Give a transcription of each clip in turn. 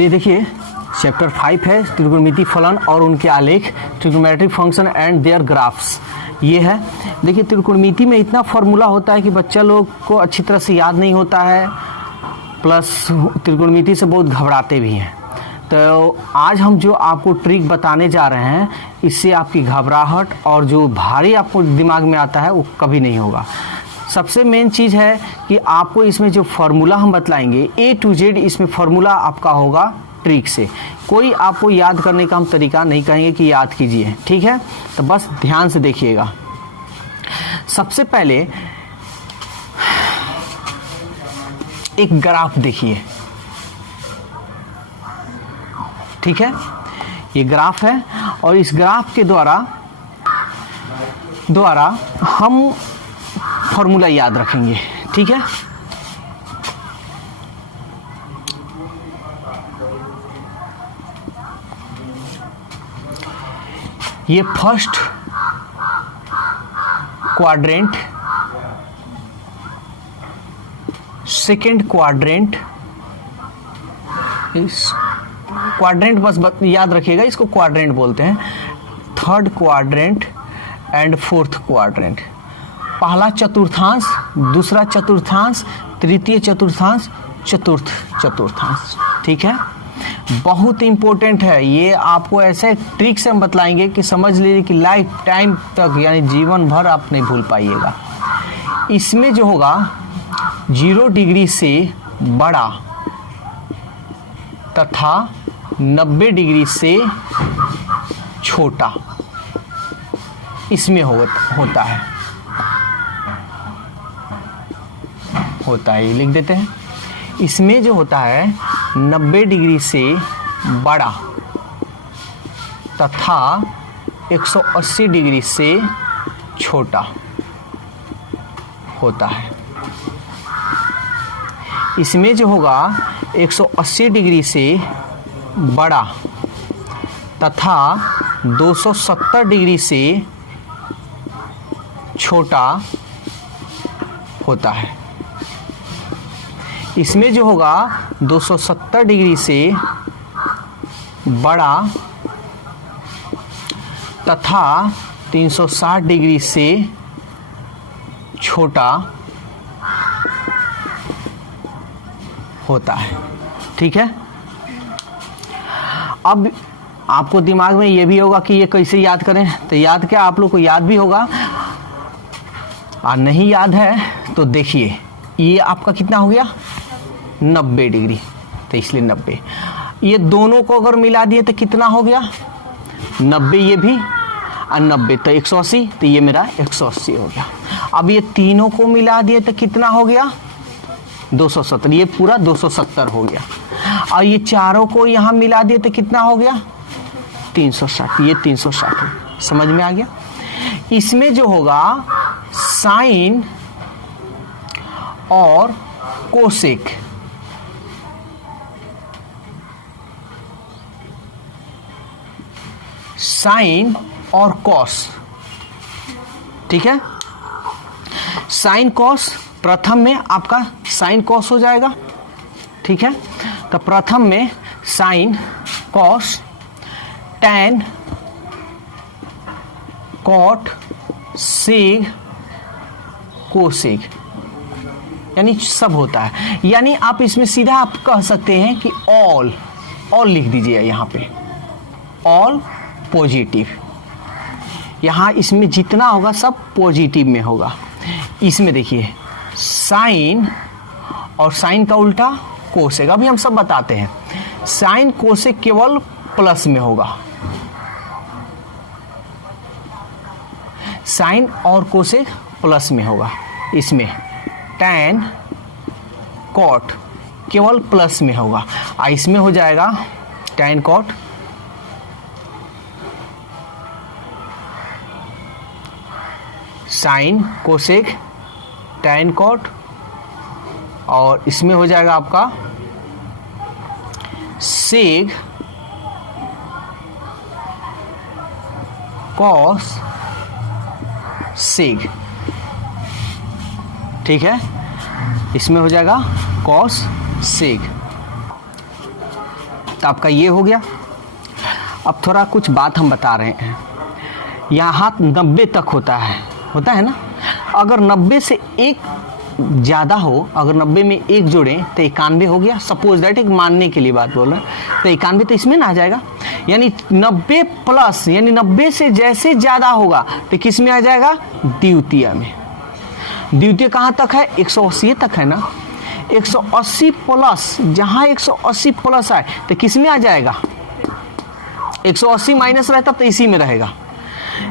चलिए देखिए, चैप्टर 5 है त्रिकोणमिति फलन और उनके आलेख, trigonometric function and their graphs. ये है, देखिए त्रिकोणमिति में इतना फॉर्मूला होता है कि बच्चा लोग को अच्छी तरह से याद नहीं होता है, प्लस त्रिकोणमिति से बहुत घबराते भी हैं। तो आज हम जो आपको ट्रिक बताने जा रहे हैं, इससे आपकी घबराहट और जो भारी आपको दिमाग में आता है वो कभी नहीं होगा। सबसे मेन चीज़ है कि आपको इसमें जो फार्मूला हम बतलाएंगे A to Z, इसमें फार्मूला आपका होगा ट्रिक से। कोई आपको याद करने का हम तरीका नहीं कहेंगे कि याद कीजिए, ठीक है? तो बस ध्यान से देखिएगा। सबसे पहले एक ग्राफ देखिए, ठीक है? ये ग्राफ है और इस ग्राफ के द्वारा हम फॉर्मूला याद रखेंगे, ठीक है? ये फर्स्ट क्वाड्रेंट, सेकंड क्वाड्रेंट, इस क्वाड्रेंट बस याद रखिएगा, इसको क्वाड्रेंट बोलते हैं। Third quadrant and fourth quadrant. पहला चतुर्थांश, दूसरा चतुर्थांश, तृतीय चतुर्थांश, चतुर्थ चतुर्थांश, ठीक है? बहुत इंपॉर्टेंट है ये। आपको ऐसे ट्रिक से हम बतलाएंगे कि समझ लीजिए कि लाइफ टाइम तक, यानी जीवन भर आप नहीं भूल पाइएगा। इसमें जो होगा 0 डिग्री से बड़ा तथा 90 डिग्री से छोटा इसमें होता है, ये लिख देते हैं। इसमें जो होता है 90 डिग्री से बड़ा तथा 180 डिग्री से छोटा होता है। इसमें जो होगा 180 डिग्री से बड़ा तथा 270 डिग्री से छोटा होता है। इसमें जो होगा 270 डिग्री से बड़ा तथा 360 डिग्री से छोटा होता है, ठीक है? अब आपको दिमाग में ये भी होगा कि ये कैसे याद करें। तो याद क्या, आप लोग को याद भी होगा और नहीं याद है तो देखिए, ये आपका कितना हो गया 90 डिग्री, तो इसलिए 90। ये दोनों को अगर मिला दिए तो कितना हो गया 90, ये भी और 90 तो 180, तो ये मेरा 180 हो गया। अब ये तीनों को मिला दिए तो कितना हो गया 270, ये पूरा 270 हो गया। और ये चारों को यहाँ मिला दिए तो कितना हो गया 360, ये 360। समझ में आ गया? इसमें जो होगा साइन और कोसेक, साइन और कॉस, ठीक है? साइन कॉस, प्रथम में आपका साइन कॉस हो जाएगा, ठीक है? तो प्रथम में sine cos, tan, cot, sec, cosec, यानी सब होता है। यानी आप इसमें सीधा आप कह सकते हैं कि ऑल लिख दीजिए यहाँ पे, ऑल पॉजिटिव। यहाँ इसमें जितना होगा सब पॉजिटिव में होगा। इसमें देखिए साइन और साइन का उल्टा कोसेक। अभी हम सब बताते हैं। साइन कोसेक केवल प्लस में होगा, साइन और कोसेक प्लस में होगा। इसमें टैन कॉट केवल प्लस में होगा, और इसमें हो जाएगा tan cot sine cosec tan cot, और इसमें हो जाएगा आपका सेग कॉस सेग, ठीक है? इसमें हो जाएगा कॉस सेग। तो आपका ये हो गया। अब थोड़ा कुछ बात हम बता रहे हैं, यहाँ 90 तक होता है ना। अगर 90 से एक ज़्यादा हो, अगर 90 में एक जोड़ें तो 91 हो गया। सपोज दैट, एक मानने के लिए बात बोल रहे हैं, तो 91 तो इसमें ना आ जाएगा। यानी 90 प्लस, यानी 90 से जैसे ज़्यादा होगा तो किस में आ जाएगा? द्वितीय में। द्वितीय कहाँ तक है? 180 तक है ना। 180 प्लस, जहाँ 180 प्लस आए तो किस में आ जाएगा? 180 माइनस रहता तो इसी में रहेगा।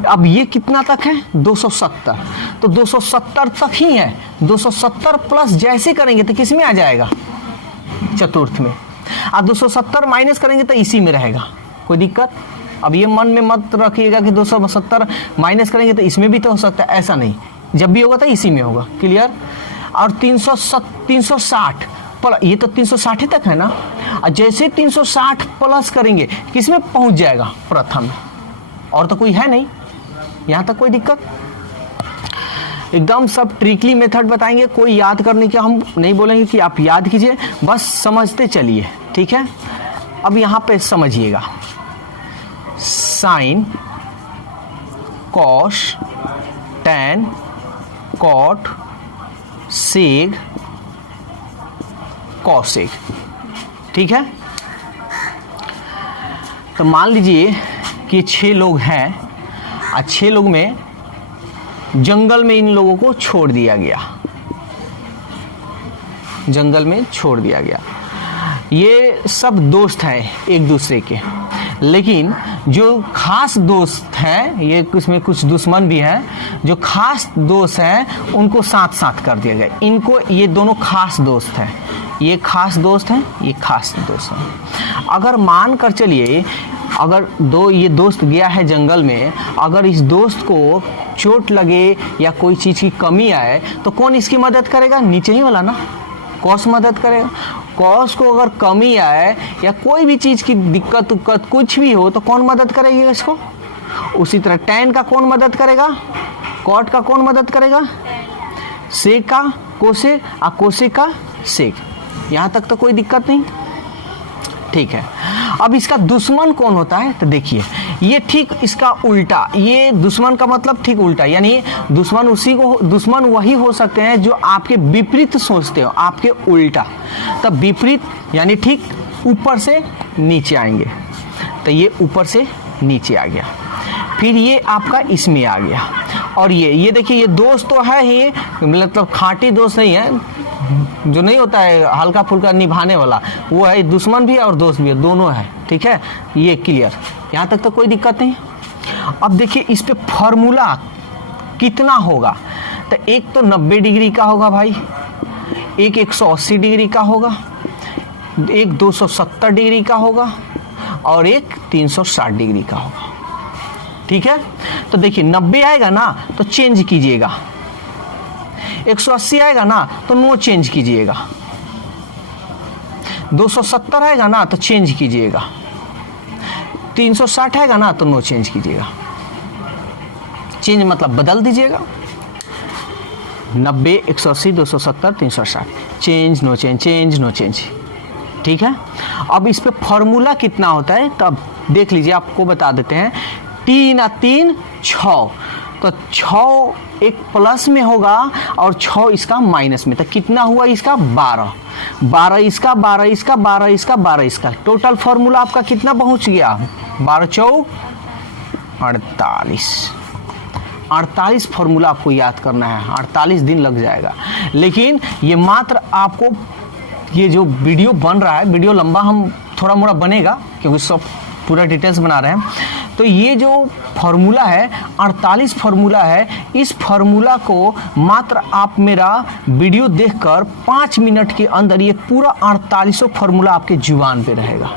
अब ये कितना तक है? 270, तो 270 तक ही है। 270 प्लस जैसे करेंगे तो किस में आ जाएगा? चतुर्थ में। अब 270 माइनस करेंगे तो इसी में रहेगा। कोई दिक्कत? अब ये मन में मत रखिएगा कि 270 माइनस करेंगे तो इसमें भी तो हो सकता है, ऐसा नहीं। जब भी होगा तो इसी में होगा। क्लियर? और 360 प्लस, ये तो 360 तक है ना। और जैसे 360 प्लस करेंगे किस में पहुंच जाएगा? प्रथम में। और तो कोई है नहीं, यहाँ तक कोई दिक्कत? एकदम सब ट्रिकली मेथड बताएंगे, कोई याद करने के हम नहीं बोलेंगे कि आप याद कीजिए, बस समझते चलिए। ठीक है? अब यहाँ पे समझिएगा, sine, cos, tan, cot, sec, cosec. ठीक है? तो मान लीजिए कि 6 लोग हैं और 6 लोग में जंगल में इन लोगों को छोड़ दिया गया, जंगल में छोड़ दिया गया। ये सब दोस्त हैं एक दूसरे के, लेकिन जो खास दोस्त हैं, ये इसमें कुछ दुश्मन भी हैं, जो खास दोस्त हैं उनको साथ साथ कर दिया गया। इनको, ये दोनों खास दोस्त हैं, ये खास दोस्त हैं, ये खास दोस्त हैं। अगर मान कर चलिए, अगर ये दोस्त गया है जंगल में, अगर इस दोस्त को चोट लगे या कोई चीज़ की कमी आए तो कौन इसकी मदद करेगा? नीचे ही वाला ना, कॉस मदद करेगा। कॉस को अगर कमी आए या कोई भी चीज़ की दिक्कत उक्कत कुछ भी हो तो कौन मदद करेगी इसको? उसी तरह टैन का कौन मदद करेगा? कॉट का कौन मदद करेगा? सेक का कोसे, और कोसे का सेक। यहाँ तक तो कोई दिक्कत नहीं। ठीक है? अब इसका दुश्मन कौन होता है? तो देखिए, ये ठीक इसका उल्टा, ये दुश्मन का मतलब ठीक उल्टा, यानी दुश्मन वही हो सकते हैं जो आपके विपरीत सोचते हो, आपके उल्टा। तब विपरीत यानी ठीक ऊपर से नीचे आएंगे, तो ये ऊपर से नीचे आ गया, फिर ये आपका इसमें आ गया। और ये देखिए, ये दोस्त तो है ही, मतलब खांटी दोस्त नहीं है, जो नहीं होता है हल्का फुल्का निभाने वाला, वो है। दुश्मन भी है और दोस्त भी है, दोनों है। ठीक है? ये क्लियर? यहाँ तक तो कोई दिक्कत नहीं। अब देखिए इस पे फॉर्मूला कितना होगा, तो एक तो 90 डिग्री का होगा भाई, एक 180 डिग्री का होगा, एक 270 डिग्री का होगा और एक 360 डिग्री का होगा। ठीक है? तो देखिए 90 आएगा ना तो चेंज कीजिएगा, 180 आएगा ना तो नो चेंज कीजिएगा, 270 आएगा ना तो चेंज कीजिएगा, 360 आएगा ना तो नो चेंज कीजिएगा। चेंज मतलब बदल दीजिएगा, 90, 180, 270, 360, change no change, change no change. ठीक है? अब इस पे फॉर्मूला कितना होता है तो अब देख लीजिए, आपको बता देते हैं। 3 और 3 6, तो 6 एक प्लस में होगा और 6 इसका माइनस में, तो कितना हुआ इसका? 12, 12 इसका, 12 इसका, 12 इसका, 12 इसका। टोटल फॉर्मूला आपका कितना पहुंच गया? 12 4 48। 48 फॉर्मूला आपको याद करना है, 48 दिन लग जाएगा। लेकिन ये मात्र आपको, ये जो वीडियो बन रहा है, वीडियो लंबा हम थोड़ा मोड़ा बनेगा क्योंकि सब पूरा डिटेल्स बना रहे हैं। तो ये जो फॉर्मूला है 48 फॉर्मूला है, इस फॉर्मूला को मात्र आप मेरा वीडियो देखकर 5 मिनट के अंदर ये पूरा 48 फॉर्मूला आपके जुबान पे रहेगा।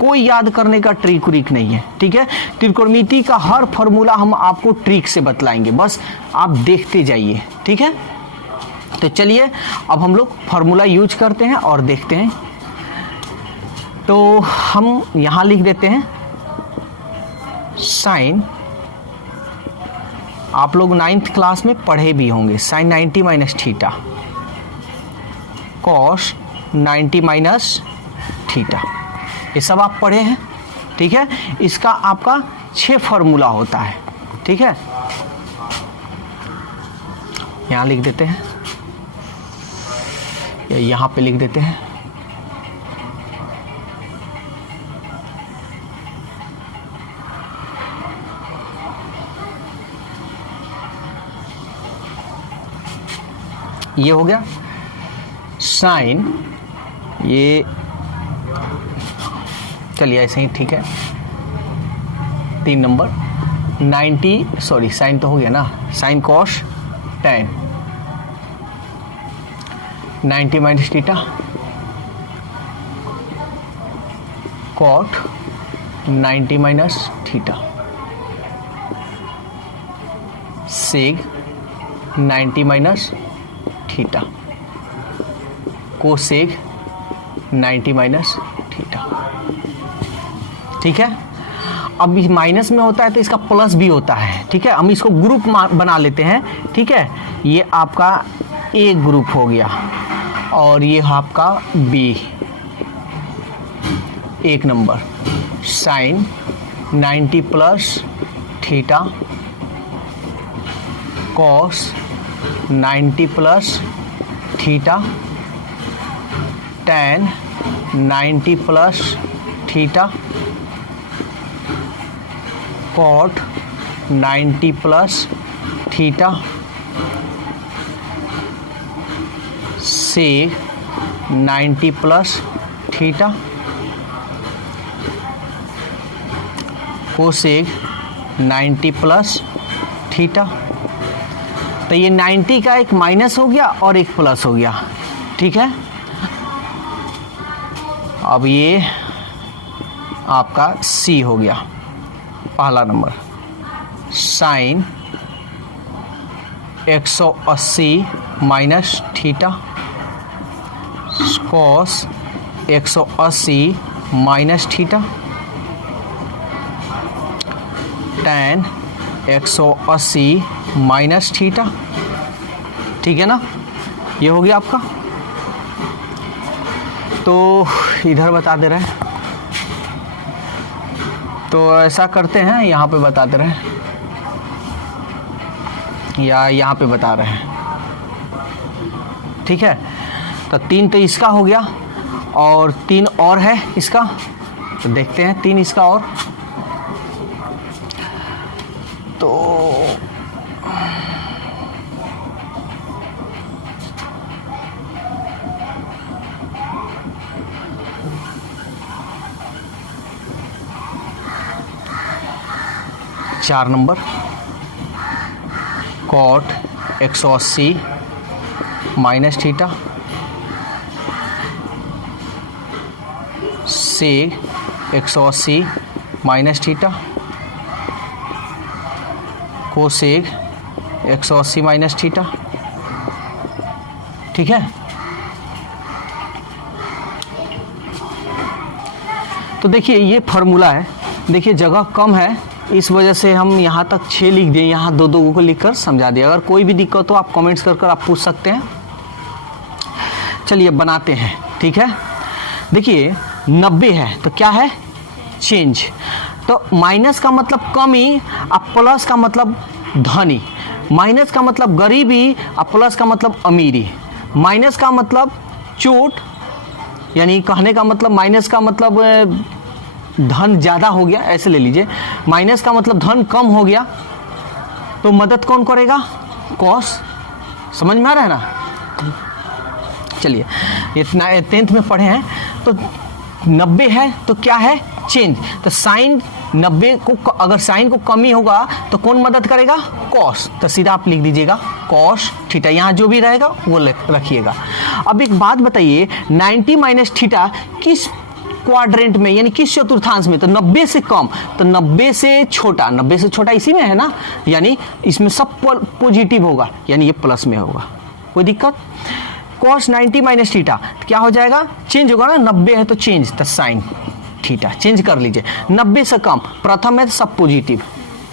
कोई याद करने का ट्रिक व्रिक नहीं है। ठीक है? त्रिकोणमिति का हर फॉर्मूला हम आपको ट्रिक से बतलाएंगे, बस आप देखते जाइए। ठीक है? तो चलिए अब हम लोग फॉर्मूला यूज करते हैं और देखते हैं। तो हम यहाँ लिख देते हैं साइन, आप लोग 9th क्लास में पढ़े भी होंगे, sine 90 minus theta, cos 90 minus theta. ये सब आप पढ़े हैं, ठीक है। इसका आपका 6 फॉर्मूला होता है, ठीक है। यहाँ लिख देते हैं या यहाँ पे लिख देते हैं। ये हो गया साइन, ये चलिए ऐसे ही ठीक है। 3 नंबर 90, सॉरी साइन तो हो गया ना, sine cos tan 90 minus theta cot 90 minus theta sec 90 minus theta cosec 90 minus theta, ठीक है। अब इस माइनस में होता है तो इसका प्लस भी होता है, ठीक है। हम इसको ग्रुप बना लेते हैं, ठीक है। ये आपका ए ग्रुप हो गया और ये आपका B. 1 number sine 90 plus theta cos 90 plus theta tan 90 plus theta cot 90 plus theta sec 90 plus theta cosec 90 plus theta. तो ये 90 का एक माइनस हो गया और एक प्लस हो गया, ठीक है। अब ये आपका सी हो गया, पहला number sine 180 minus theta cos 180 minus theta tan 180 minus theta, ठीक है ना। ये हो गया आपका। तो इधर बता दे रहे हैं, तो ऐसा करते हैं, यहाँ पे बता दे रहे हैं या यहाँ पे बता रहे हैं, ठीक है। तो 3 तो इसका हो गया और 3 और है इसका, तो देखते हैं 3 इसका और। तो चार number cot 180 minus theta sec 180 minus theta cosec 180 minus theta, ठीक है। तो देखिए ये फॉर्मूला है, देखिए जगह कम है इस वजह से हम यहाँ तक 6 लिख दिए, यहाँ 2 को लिखकर समझा दिया। अगर कोई भी दिक्कत हो आप कमेंट्स कर आप पूछ सकते हैं। चलिए बनाते हैं, ठीक है। देखिए 90 है तो क्या है चेंज, तो माइनस का मतलब कमी और प्लस का मतलब धनी, माइनस का मतलब गरीबी और प्लस का मतलब अमीरी, माइनस का मतलब चोट, यानी कहने का मतलब माइनस का मतलब धन ज़्यादा हो गया, ऐसे ले लीजिए। माइनस का मतलब धन कम हो गया, तो मदद कौन करेगा, कॉस। समझ में आ रहा है ना। चलिए इतना 10th में पढ़े हैं। तो 90 है तो क्या है चेंज, तो साइन 90 को, अगर साइन को कमी होगा तो कौन मदद करेगा, कॉस। तो सीधा आप लिख दीजिएगा कॉस थीटा, यहाँ जो भी रहेगा वो रखिएगा। अब एक बात बताइए 90 माइनस थीटा किस क्वाड्रेंट में, यानी किस चतुर्थांश में, तो 90 से कम, तो 90 से छोटा, 90 से छोटा इसी में है ना, यानी इसमें सब पॉजिटिव होगा, यानी ये प्लस में होगा, कोई दिक्कत। cos 90 माइनस थीटा क्या हो जाएगा, चेंज होगा ना, 90 है तो चेंज, तो साइन थीटा चेंज कर लीजिए। 90 से कम प्रथम है तो सब पॉजिटिव,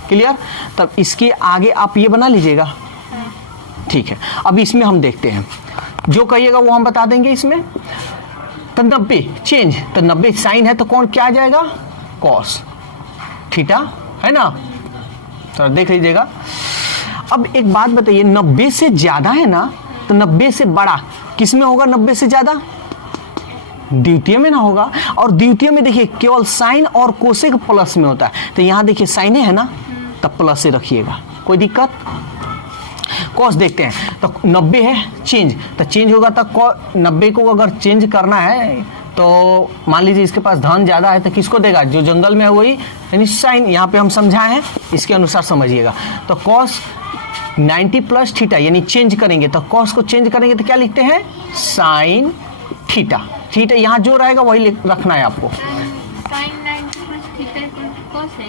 क्लियर। तब इसके आगे आप ये बना लीजिएगा, ठीक है। अब इसमें हम देखते हैं, जो कहिएगा वो हम बता देंगे इसमें। तो 90 चेंज, तो 90 साइन है तो कौन क्या आ जाएगा, कॉस थीटा, है ना। तो देख लीजिएगा। अब एक बात बताइए, 90 से ज्यादा है ना, तो 90 से बड़ा किस में होगा, 90 से ज्यादा द्वितीय में ना होगा, और द्वितीय में देखिए केवल साइन और कोसेक प्लस में होता है, तो यहां देखिए साइन है ना, तब प्लस से रखिएगा, कोई दिक्कत। कॉस देखते हैं, तो 90 है चेंज, तो चेंज होगा तो 90 को अगर चेंज करना है तो मान लीजिए इसके पास धन ज्यादा है तो किसको देगा, जो जंगल में है वही, यानी साइन, यहाँ पे हम समझाए हैं इसके अनुसार समझिएगा। तो कॉस 90 प्लस थीटा, यानी चेंज करेंगे, तो कॉस को चेंज करेंगे तो क्या लिखते हैं, साइन थीटा। थीटा यहाँ जो रहेगा वही रखना है आपको। साइन 90 प्लस थीटा कॉस है,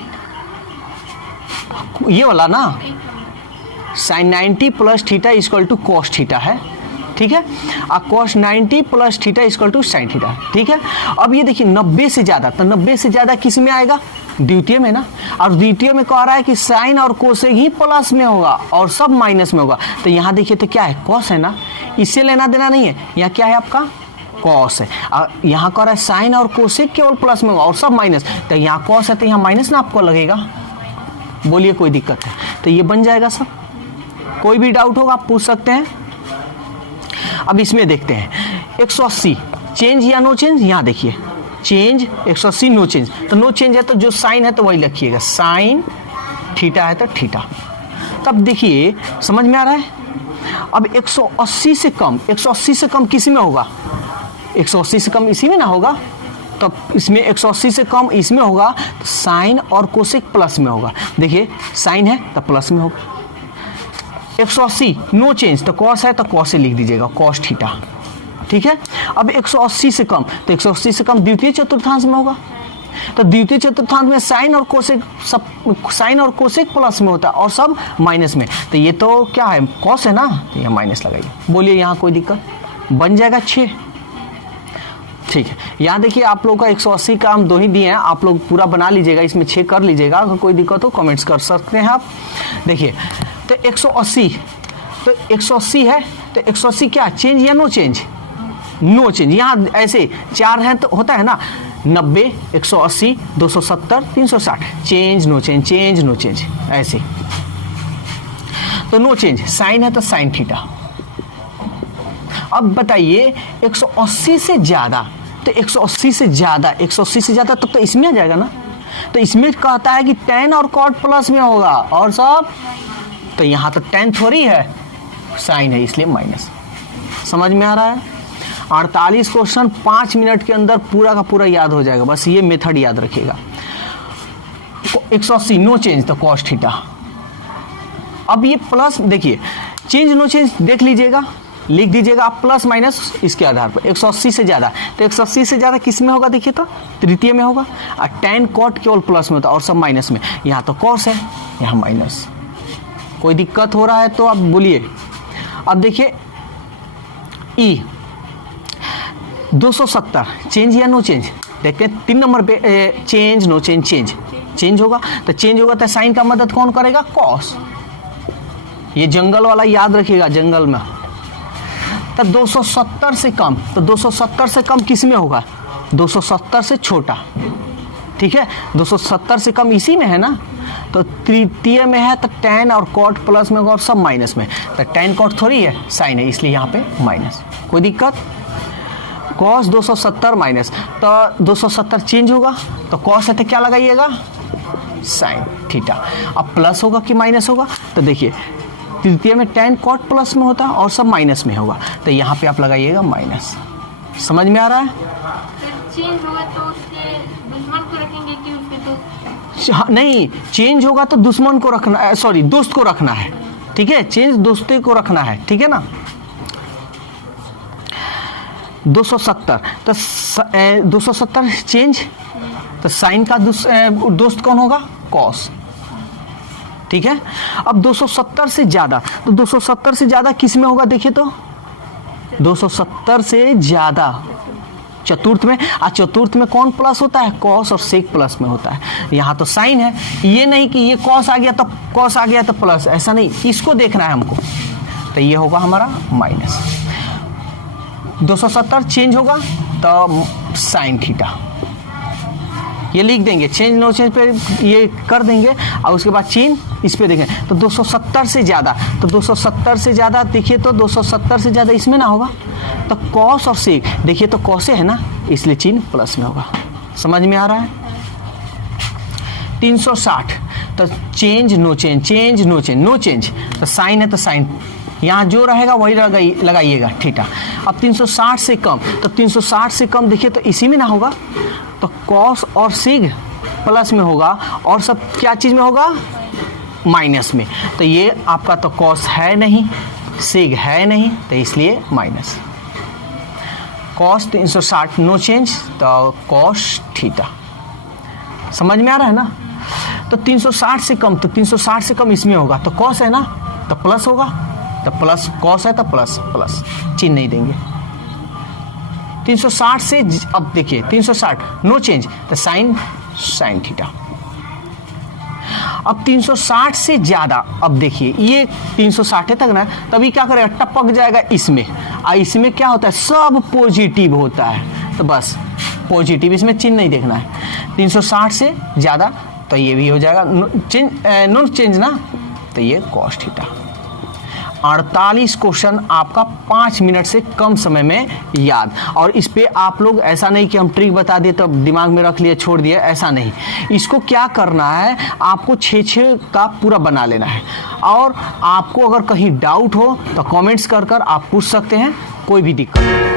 ये वाला ना, sine 90 plus theta equal to cos theta है, ठीक है। और cos 90 plus theta equal to sine theta, ठीक है। अब ये देखिए 90 से ज्यादा, तो 90 से ज्यादा किस में आएगा, द्वितीय में ना, और द्वितीय में कह रहा है कि साइन और कोसेक ही प्लस में होगा और सब माइनस में होगा, तो यहाँ देखिए तो क्या है, कॉस है ना, इससे लेना देना नहीं है, यहाँ क्या है आपका कॉस है, और यहाँ कह रहा है साइन और कोसेक केवल प्लस में होगा और सब माइनस, तो यहाँ कॉस है तो यहाँ माइनस ना आपको लगेगा, बोलिए कोई दिक्कत है, तो ये बन जाएगा सब। कोई भी डाउट होगा आप पूछ सकते हैं। अब इसमें देखते हैं 180 चेंज या नो चेंज, यहाँ देखिए चेंज 180 नो चेंज, तो नो चेंज है तो जो साइन है तो वही लिखिएगा, साइन थीटा है तो थीटा। तब देखिए समझ में आ रहा है। अब 180 से कम, 180 से कम किसी में होगा, 180 से कम इसी में ना होगा, तो इसमें 180 से कम इसमें होगा, तो साइन और कोसेक प्लस में होगा, देखिए साइन है तो प्लस में होगा। 180 नो चेंज, तो कॉस है तो कॉस से लिख दीजिएगा, कॉस थीटा, ठीक है। अब 180 से कम, तो 180 से कम द्वितीय चतुर्थांश में होगा, तो द्वितीय चतुर्थांश में साइन और कोसेक, सब साइन और कोसेक प्लस में होता है और सब माइनस में, तो ये तो क्या है, कॉस है ना, तो यहाँ माइनस लगाइए, बोलिए यहाँ कोई दिक्कत, बन जाएगा 6, ठीक है। यहाँ देखिए आप लोग का 180 का हम 2 ही दिए हैं, आप लोग पूरा बना लीजिएगा, इसमें 6 कर लीजिएगा, अगर कोई दिक्कत हो कमेंट्स कर सकते हैं आप। देखिए तो 180, तो 180 है तो 180 क्या चेंज या नो चेंज, नो चेंज। यहाँ ऐसे 4 हैं तो होता है ना, 90 180 270 360, change no change, change no change, ऐसे, तो नो चेंज, साइन है तो साइन थीटा। अब बताइए 180 से ज्यादा, तो 180 से ज्यादा, 180 से ज्यादा तो इसमें आ जाएगा ना, तो इसमें कहता है कि tan और cot प्लस में होगा और सब, तो यहाँ तो tan थोड़ी है, साइन है इसलिए माइनस। समझ में आ रहा है। 48 क्वेश्चन 5 मिनट के अंदर पूरा का पूरा याद हो जाएगा, बस ये मेथड याद रखिएगा। 180 नो चेंज तो cos थीटा। अब ये प्लस देखिए, चेंज नो चेंज देख लीजिएगा, लिख दीजिएगा आप प्लस माइनस इसके आधार पर। 180 से ज्यादा, तो 180 से ज्यादा किस में होगा, देखिए तो तृतीय में होगा, और tan cot केवल प्लस में होता है और सब माइनस में, यहाँ तो cos है यहाँ माइनस। कोई दिक्कत हो रहा है तो आप बोलिए। अब देखिए ई 270 चेंज या नो चेंज, देखते हैं 3 नंबर पे, change no change, change, change होगा, तो चेंज होगा तो साइन का मदद कौन करेगा, cos। ये जंगल वाला याद रखिएगा, जंगल में। तब 270 से कम, तो 270 से कम किस में होगा, 270 से छोटा, ठीक है। 270 से कम इसी में है ना, तो तृतीय में है तो tan और cot प्लस में होगा और सब माइनस में, तो tan cot थोड़ी है, साइन है इसलिए यहाँ पे माइनस। कोई दिक्कत। cos 270 माइनस, तो 270 चेंज होगा, तो cos है तो क्या लगाइएगा, साइन थीटा। अब प्लस होगा कि माइनस होगा, तो देखिए तृतीय में tan cot प्लस में होता है और सब माइनस में होगा, तो यहाँ पे आप लगाइएगा माइनस। समझ में आ रहा है। चेंज होगा तो उसके दुश्मन को रखेंगे कि उसके दोस्त, नहीं, चेंज होगा तो दुश्मन को रखना है, सॉरी दोस्त को रखना है, ठीक है, चेंज दोस्ते को रखना है, ठीक है ना। 270 तो 270 चेंज, तो साइन का दोस्त कौन होगा, cos, ठीक है। अब 270 से ज्यादा, तो 270 से ज्यादा किस में होगा, देखिए तो 270 से ज्यादा चतुर्थ में, और चतुर्थ में कौन प्लस होता है, cos और sec प्लस में होता है। यहाँ तो साइन है, ये नहीं कि ये cos आ गया तो cos आ गया तो प्लस, ऐसा नहीं, इसको देखना है हमको, तो ये होगा हमारा माइनस। 270 चेंज होगा तो साइन थीटा, ये लिख देंगे, चेंज नो चेंज पे ये कर देंगे और उसके बाद चिन्ह इस पे देखें तो 270 से ज़्यादा, तो 270 से ज़्यादा देखिए तो 270 से ज़्यादा इसमें ना होगा, तो कॉस और सेक देखिए तो कॉसे है ना, इसलिए चिन्ह प्लस में होगा। समझ में आ रहा है? 360 तो change no change, change no change, no change तो साइन है तो साइन यहाँ जो रहेगा वही लगाइएगा थीटा। अब 360 से कम, तो 360 से कम देखिए तो इसी में ना होगा, तो कॉस और सिग प्लस में होगा और सब क्या चीज़ में होगा, माइनस में। तो ये आपका तो कॉस है नहीं, सिग है नहीं, तो इसलिए माइनस। कॉस 360 नो चेंज तो कॉस थीटा। समझ में आ रहा है ना? तो 360 से कम, तो 360 से कम इसमें होगा, तो कॉस है ना तो प्लस होगा, तो प्लस कॉस है तो प्लस प्लस, चिन्ह नहीं देंगे। 360 से अब देखिए 360 नो चेंज तो साइन साइन थीटा। अब 360 से ज्यादा, अब देखिए ये 360 तक ना, तभी क्या करेगा, टपक जाएगा इसमें, और इसमें क्या होता है, सब पॉजिटिव होता है, तो बस पॉजिटिव, इसमें चिन्ह नहीं देखना है। 360 से ज्यादा तो ये भी हो जाएगा नो चेंज ना, तो ये कॉस थीटा। 48 क्वेश्चन आपका 5 मिनट से कम समय में याद। और इस पे आप लोग ऐसा नहीं कि हम ट्रिक बता दिए तो दिमाग में रख लिए छोड़ दिए, ऐसा नहीं। इसको क्या करना है, आपको 6 का पूरा बना लेना है। और आपको अगर कहीं डाउट हो तो कमेंट्स कर आप पूछ सकते हैं, कोई भी दिक्कत नहीं।